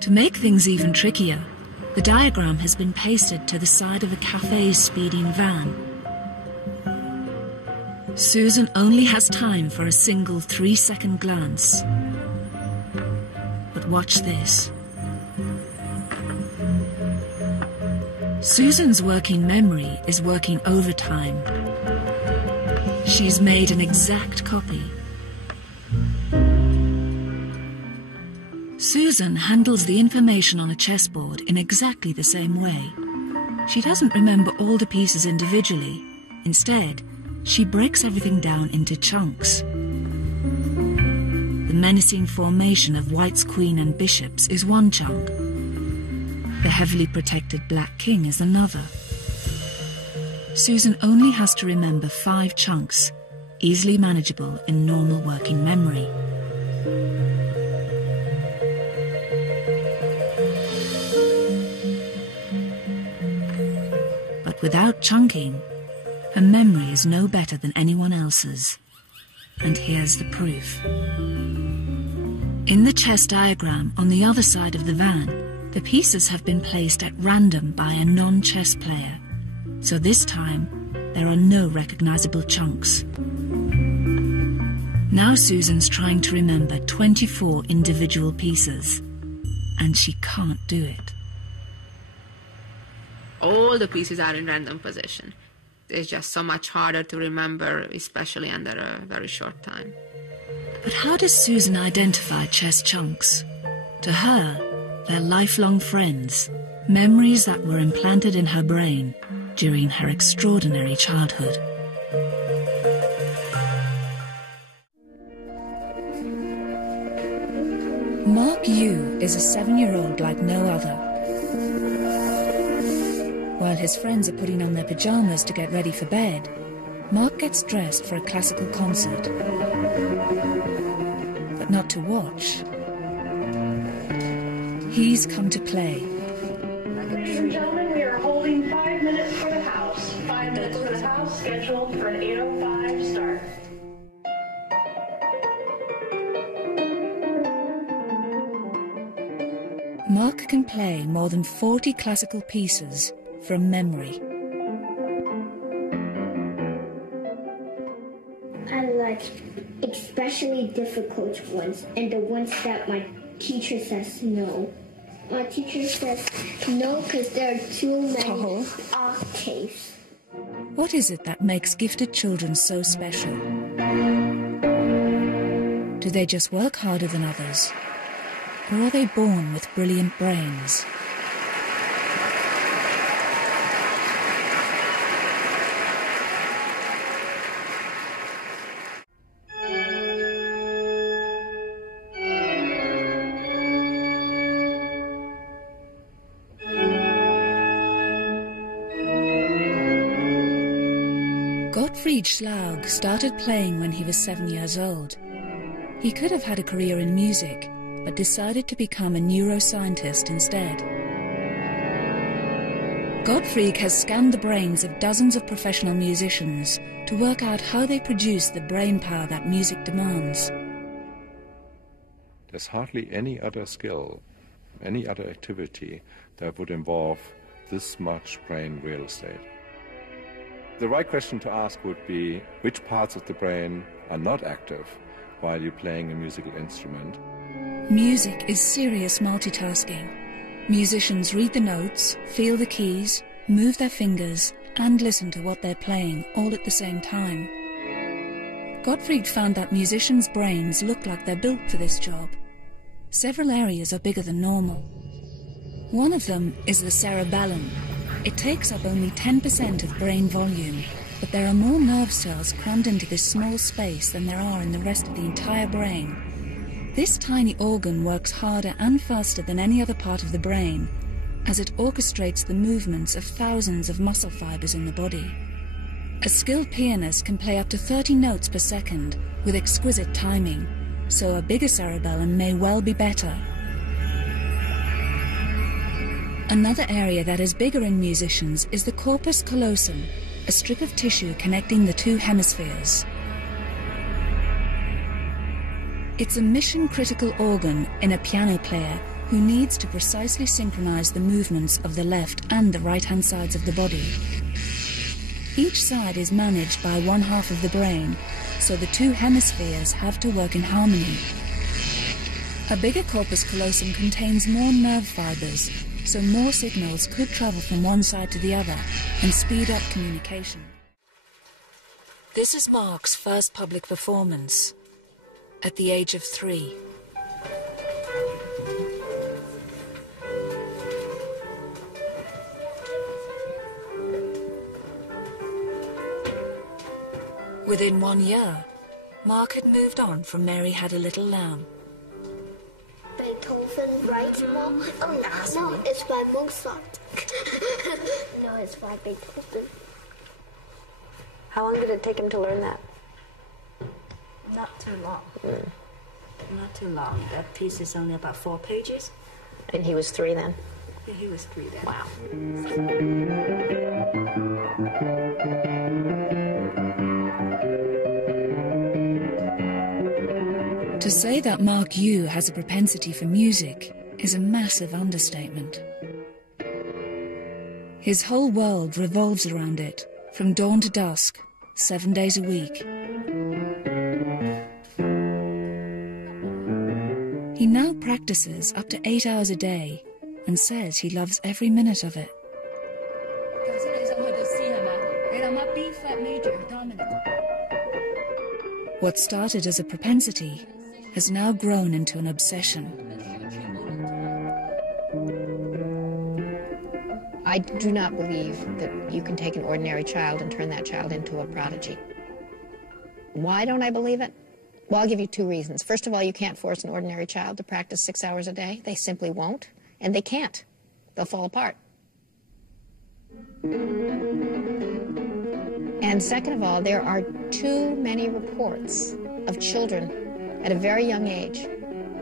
To make things even trickier, the diagram has been pasted to the side of a cafe's speeding van. Susan only has time for a single 3-second glance. But watch this. Susan's working memory is working overtime. She's made an exact copy. Susan handles the information on a chessboard in exactly the same way. She doesn't remember all the pieces individually. Instead, she breaks everything down into chunks. The menacing formation of white's queen and bishops is one chunk. The heavily protected black king is another. Susan only has to remember 5 chunks, easily manageable in normal working memory. But without chunking, her memory is no better than anyone else's. And here's the proof. In the chess diagram on the other side of the van, the pieces have been placed at random by a non-chess player. So this time, there are no recognizable chunks. Now Susan's trying to remember 24 individual pieces, and she can't do it. All the pieces are in random position. It's just so much harder to remember, especially under a very short time. But how does Susan identify chess chunks? To her, they're lifelong friends, memories that were implanted in her brain during her extraordinary childhood. Mark Yu is a 7-year-old like no other. While his friends are putting on their pajamas to get ready for bed, Mark gets dressed for a classical concert. But not to watch. He's come to play. Ladies and gentlemen, we are holding 5 minutes for the house. 5 minutes for the house, scheduled for an 8:05 start. Mark can play more than 40 classical pieces from memory. I like especially difficult ones and the ones that my teacher says no. My teacher says no because there are too many octaves. What is it that makes gifted children so special? Do they just work harder than others? Or are they born with brilliant brains? Gottfried Schlaug started playing when he was 7 years old. He could have had a career in music, but decided to become a neuroscientist instead. Gottfried has scanned the brains of dozens of professional musicians to work out how they produce the brain power that music demands. There's hardly any other skill, any other activity that would involve this much brain real estate. The right question to ask would be, which parts of the brain are not active while you're playing a musical instrument? Music is serious multitasking. Musicians read the notes, feel the keys, move their fingers, and listen to what they're playing all at the same time. Gottfried found that musicians' brains look like they're built for this job. Several areas are bigger than normal. One of them is the cerebellum. It takes up only 10% of brain volume, but there are more nerve cells crammed into this small space than there are in the rest of the entire brain. This tiny organ works harder and faster than any other part of the brain, as it orchestrates the movements of thousands of muscle fibers in the body. A skilled pianist can play up to 30 notes per second with exquisite timing, so a bigger cerebellum may well be better. Another area that is bigger in musicians is the corpus callosum, a strip of tissue connecting the two hemispheres. It's a mission-critical organ in a piano player who needs to precisely synchronize the movements of the left and the right-hand sides of the body. Each side is managed by one half of the brain, so the two hemispheres have to work in harmony. A bigger corpus callosum contains more nerve fibers, so more signals could travel from one side to the other and speed up communication. This is Mark's first public performance, at the age of 3. Within 1 year, Mark had moved on from Mary Had a Little Lamb. Beethoven, right, Mom? Oh, no, it's by Mozart. No, it's by Beethoven. How long did it take him to learn that? Not too long. Not too long. That piece is only about 4 pages. And he was 3 then? Yeah, he was 3 then. Wow. To say that Mark Yu has a propensity for music is a massive understatement. His whole world revolves around it, from dawn to dusk, 7 days a week. He now practices up to 8 hours a day and says he loves every minute of it. What started as a propensity has now grown into an obsession. I do not believe that you can take an ordinary child and turn that child into a prodigy. Why don't I believe it? Well, I'll give you 2 reasons. First of all, you can't force an ordinary child to practice 6 hours a day. They simply won't, and they can't. They'll fall apart. And second of all, there are too many reports of children at a very young age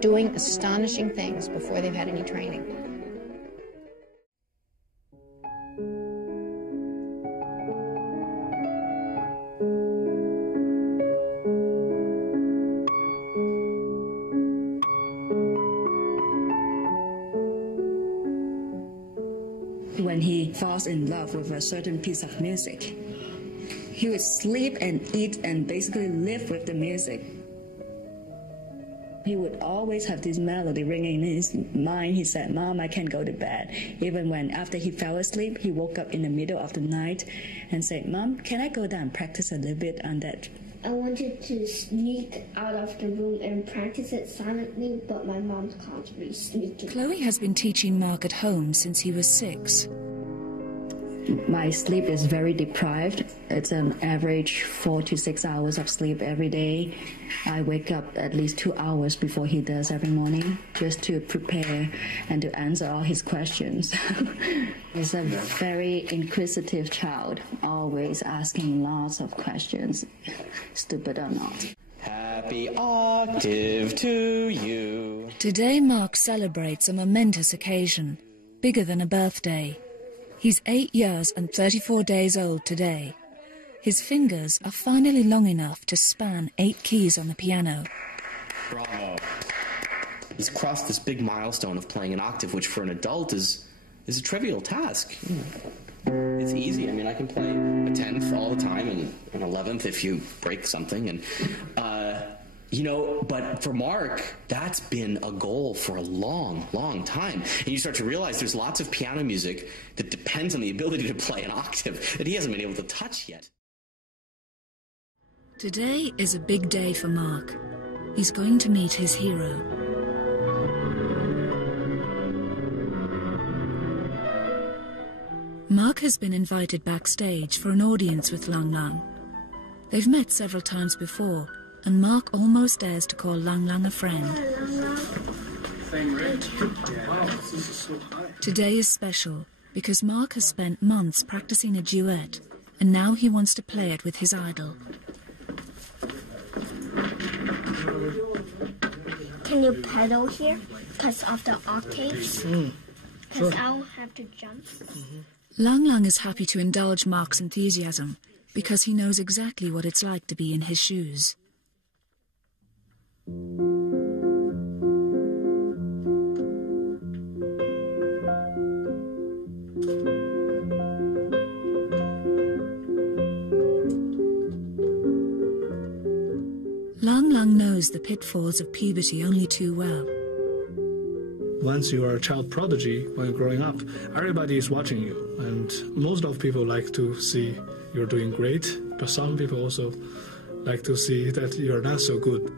doing astonishing things before they've had any training. When he falls in love with a certain piece of music, he would sleep and eat and basically live with the music. He would always have this melody ringing in his mind. He said, "Mom, I can't go to bed." Even when after he fell asleep, he woke up in the middle of the night and said, "Mom, can I go down and practice a little bit on that?" I wanted to sneak out of the room and practice it silently, but my mom caught me sneaking. Chloe has been teaching Mark at home since he was 6. My sleep is very deprived. It's an average 4 to 6 hours of sleep every day. I wake up at least 2 hours before he does every morning, just to prepare and to answer all his questions. He's a very inquisitive child, always asking lots of questions, stupid or not. Happy octave to you. Today Mark celebrates a momentous occasion, bigger than a birthday. He's 8 years and 34 days old today. His fingers are finally long enough to span 8 keys on the piano. Bravo. He's crossed this big milestone of playing an octave, which for an adult is a trivial task. It's easy. I mean, I can play a 10th all the time and an 11th if you break something. And, but for Mark, that's been a goal for a long, long time. And you start to realize there's lots of piano music that depends on the ability to play an octave that he hasn't been able to touch yet. Today is a big day for Mark. He's going to meet his hero. Mark has been invited backstage for an audience with Lang Lang. They've met several times before, and Mark almost dares to call Lang Lang a friend. Wow, this is so high. Today is special because Mark has spent months practicing a duet, and now he wants to play it with his idol. Can you pedal here because of the octaves? Because I'll have to jump. Lang Lang is happy to indulge Mark's enthusiasm because he knows exactly what it's like to be in his shoes. Lang Lang knows the pitfalls of puberty only too well. Once you are a child prodigy, when you're growing up, everybody is watching you. And most of people like to see you're doing great, but some people also like to see that you're not so good.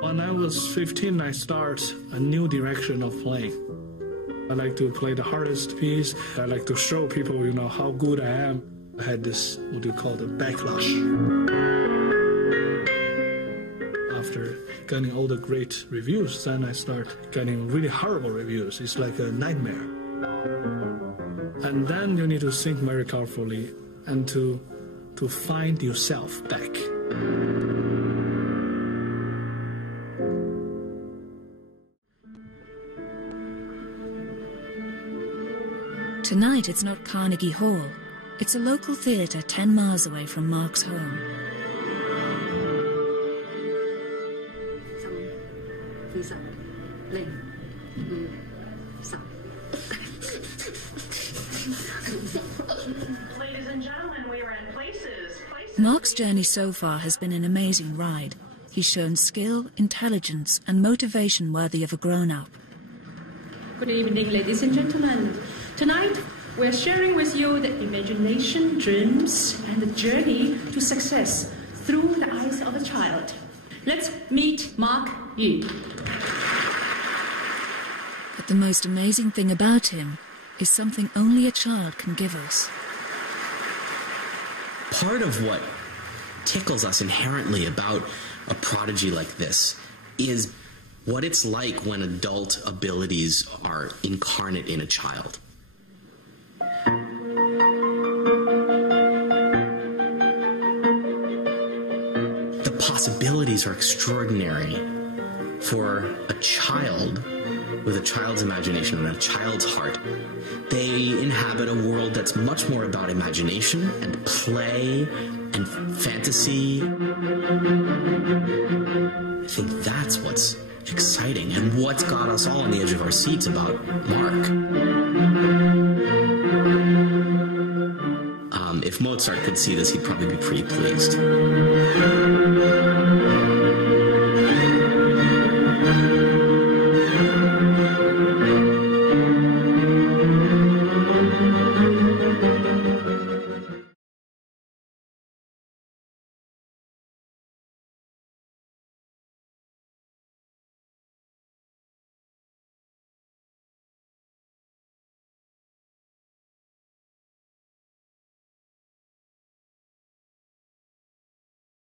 When I was 15, I started a new direction of playing. I like to play the hardest piece. I like to show people, how good I am. I had this, what you call the backlash. After getting all the great reviews, then I start getting really horrible reviews. It's like a nightmare. And then you need to think very carefully and to find yourself back. Tonight it's not Carnegie Hall. It's a local theatre 10 miles away from Mark's home. Ladies and gentlemen, we are at Places. Mark's journey so far has been an amazing ride. He's shown skill, intelligence, and motivation worthy of a grown-up. Good evening, ladies and gentlemen. Tonight, we're sharing with you the imagination, dreams, and the journey to success through the eyes of a child. Let's meet Mark Yu. But the most amazing thing about him is something only a child can give us. Part of what tickles us inherently about a prodigy like this is what it's like when adult abilities are incarnate in a child. The possibilities are extraordinary for a child with a child's imagination and a child's heart. They inhabit a world that's much more about imagination and play and fantasy. I think that's what's exciting and what's got us all on the edge of our seats about Mark. If Mozart could see this, he'd probably be pretty pleased.